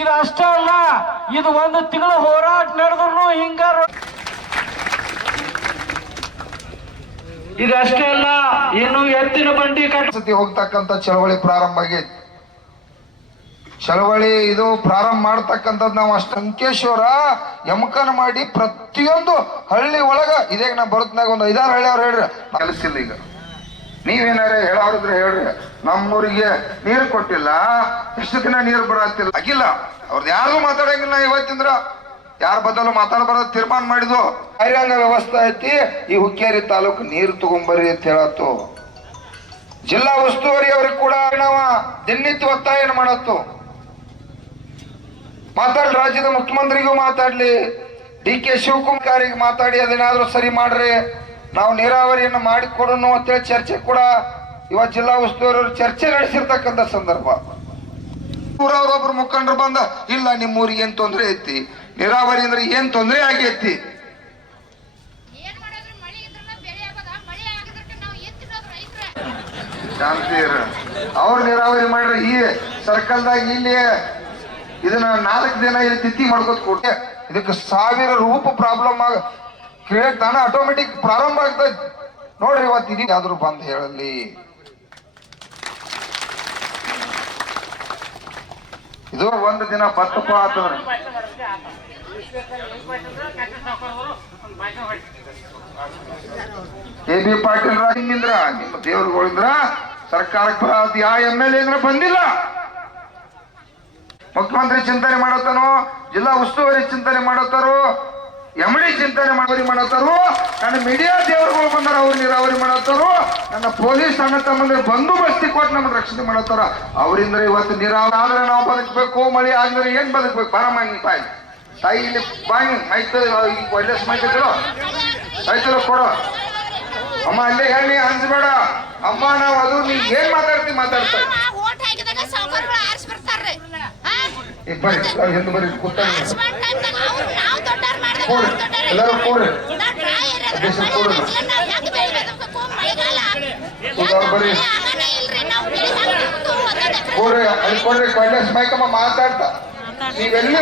ಇದು ಅಷ್ಟೇ ಅಲ್ಲ, ಇದು ಒಂದು ತಿಂಗಳ ಹೋರಾಟ ನಡೆದ್ರು ಹಿಂಗಾರ. ಇದಷ್ಟೇ ಅಲ್ಲ, ಇನ್ನು ಎತ್ತಿನ ಬಂಡಿ ಕಟ್ಟಿ ಹೋಗ್ತಕ್ಕಂಥ ಚಳವಳಿ ಪ್ರಾರಂಭ ಆಗೈತಿ. ಚಳವಳಿ ಇದು ಪ್ರಾರಂಭ ಮಾಡ್ತಕ್ಕಂಥದ್ದು ನಾವು ಅಷ್ಟು ಅಂಕೇಶ್ವರ ಯಮಕನ ಮಾಡಿ ಪ್ರತಿಯೊಂದು ಹಳ್ಳಿ ಒಳಗ ಇದೇ ನಾ ಬರುತ್ತನಾಗ ಒಂದು 5-6 ಹಳ್ಳಿ ಅವ್ರು ಹೇಳ್ರಿ ಕೆಲಸಿಲ್ಲ. ಈಗ ನೀವೇನಾರ ಹೇಳೋರಿದ್ರೆ ಹೇಳ್ರಿ, ನಮ್ಮೂರಿಗೆ ನೀರು ಕೊಟ್ಟಿಲ್ಲ, ಎಷ್ಟು ದಿನ ನೀರು ಬರತ್ತಿಲ್ಲ ಆಗಿಲ್ಲ. ಅವ್ರದ್ದು ಯಾರು ಮಾತಾಡಂಗಿಲ್ಲ. ಇವತ್ತಿಂದ್ರ ಯಾರ ಬದಲು ಮಾತಾಡಬಾರದು ತೀರ್ಮಾನ ಮಾಡಿದ್ವು. ಕಾರ್ಯಾಂಗ ವ್ಯವಸ್ಥೆ ಐತಿ. ಈ ಹುಕ್ಕೇರಿ ತಾಲೂಕು ನೀರು ತಗೊಂಬರ್ರಿ ಅಂತ ಹೇಳತ್ತು. ಜಿಲ್ಲಾ ಉಸ್ತುವಾರಿ ಅವ್ರಿಗೆ ಕೂಡ ನಾವು ದಿನನಿತ್ಯ ಒತ್ತಾಯ ಮಾಡತ್ತು. ಮಾತಾಡ್ಲಿ, ರಾಜ್ಯದ ಮುಖ್ಯಮಂತ್ರಿಗೂ ಮಾತಾಡ್ಲಿ, DK ಶಿವಕುಮಾರಿಗೆ ಮಾತಾಡಿ ಅದೇನಾದ್ರೂ ಸರಿ ಮಾಡ್ರಿ, ನಾವು ನೀರಾವರಿಯನ್ನು ಮಾಡಿಕೊಡೋಣ ಅಂತೇಳಿ ಚರ್ಚೆ ಕೂಡ ಇವತ್ತು ಜಿಲ್ಲಾ ಉಸ್ತುವಾರಿ ಚರ್ಚೆ ನಡೆಸಿರ್ತಕ್ಕಂಥ ಸಂದರ್ಭ. ಊರವ್ರೊಬ್ರು ಮುಖಂಡರು ಬಂದ, ಇಲ್ಲ ನಿಮ್ಮೂರಿಗೆ ಏನ್ ತೊಂದರೆ ಐತಿ, ನೀರಾವರಿ ಅಂದ್ರೆ ಏನ್ ತೊಂದರೆ ಆಗೈತಿ, ಶಾಂತಿ ಅವ್ರು ನೀರಾವರಿ ಮಾಡ್ರಿ. ಈ ಸರ್ಕಲ್ದಾಗ ಇಲ್ಲಿ ಇದನ್ನ 4 ದಿನ ಇಲ್ಲಿ ತಿಥಿ ಮಾಡ್ಕೋತ ಕೊಟ್ಟೆ. ಇದಕ್ಕೆ 1000 ರೂಪ ಪ್ರಾಬ್ಲಮ್ ಕ್ರಿಯೇಟ್ ತಾನ ಆಟೋಮೆಟಿಕ್ ಪ್ರಾರಂಭ ಆಗ್ತದೆ ನೋಡ್ರಿ. ಇವತ್ತು ಇದೀಗ ಯಾವ್ದು ಬಂದ್ ಹೇಳಲಿ. ಇದು ಒಂದು ದಿನ ಬತ್ತಪ್ಪ ಆತವ್ರಿ. AB ಪಾಟೀಲ್ ನಿಮ್ಮಿಂದ್ರ ನಿಮ್ಮ ದೇವ್ರುಗಳಿಂದ್ರ ಸರ್ಕಾರಕ್ಕೆ ಯಾವ MLA ಅಂದ್ರೆ ಬಂದಿಲ್ಲ. ಮುಖ್ಯಮಂತ್ರಿ ಚಿಂತನೆ ಮಾಡತ್ತಾನೋ, ಜಿಲ್ಲಾ ಉಸ್ತುವಾರಿ ಚಿಂತನೆ ಮಾಡತ್ತಾರೋ, MD ಚಿಂತನೆ ಮಾಡತ್ತಾರೋ, ನನ್ನ ಮೀಡಿಯಾ ದೇವರುಗಳು ಬಂದಾರ ಅವ್ರು ನೀರಾವರಿ ಮಾಡತ್ತಾರೋ, ನನ್ನ ಪೊಲೀಸ್ ಅಣ್ಣ ತಮ್ಮಂದ್ರೆ ಬಂದೋಬಸ್ತಿ ಕೊಟ್ಟು ನಮ್ಮನ್ನ ರಕ್ಷಣೆ ಮಾಡತ್ತಾರ. ಅವರಿಂದ ಇವತ್ತು ನೀರಾವರಿ ಆದ್ರೆ ನಾವು ಬದುಕಬೇಕು, ಮಳೆ ಆಗಿದ್ರೆ ಏನ್ ಬದುಕಬೇಕು? ಬಾರಮ್ಮ ತಾಯಿ ತಾಯಿ ಇಲ್ಲಿ ಬಾಯಿ ಮೈತ್ ಒಳ್ಳೆ ಮೈತಿದ್ರು ರೈತರು ಕೊಡು ಅಮ್ಮ, ಅಲ್ಲೇ ಹೇಳಿ ಹಂಚ್ಬೇಡ ಅಮ್ಮ. ನಾವು ಅದು ನೀ ಏನ್ ಮಾತಾಡ್ತಿ ಮಾತಾಡ್ತಾ ಹಿಂದ್ ಬರೀ ಕೂತ ಎಲ್ಲರೂ ಕೂಡ್ರಿ, ಬರೀ ಕೂಡ್ರಿ ಅಲ್ಲಿ ಕೊಡ್ರಿ. ಒಳ್ಳೆ ಮೈಕಮ್ಮ ಮಾತಾಡ್ತಾ ನೀವೆಲ್ಲಿ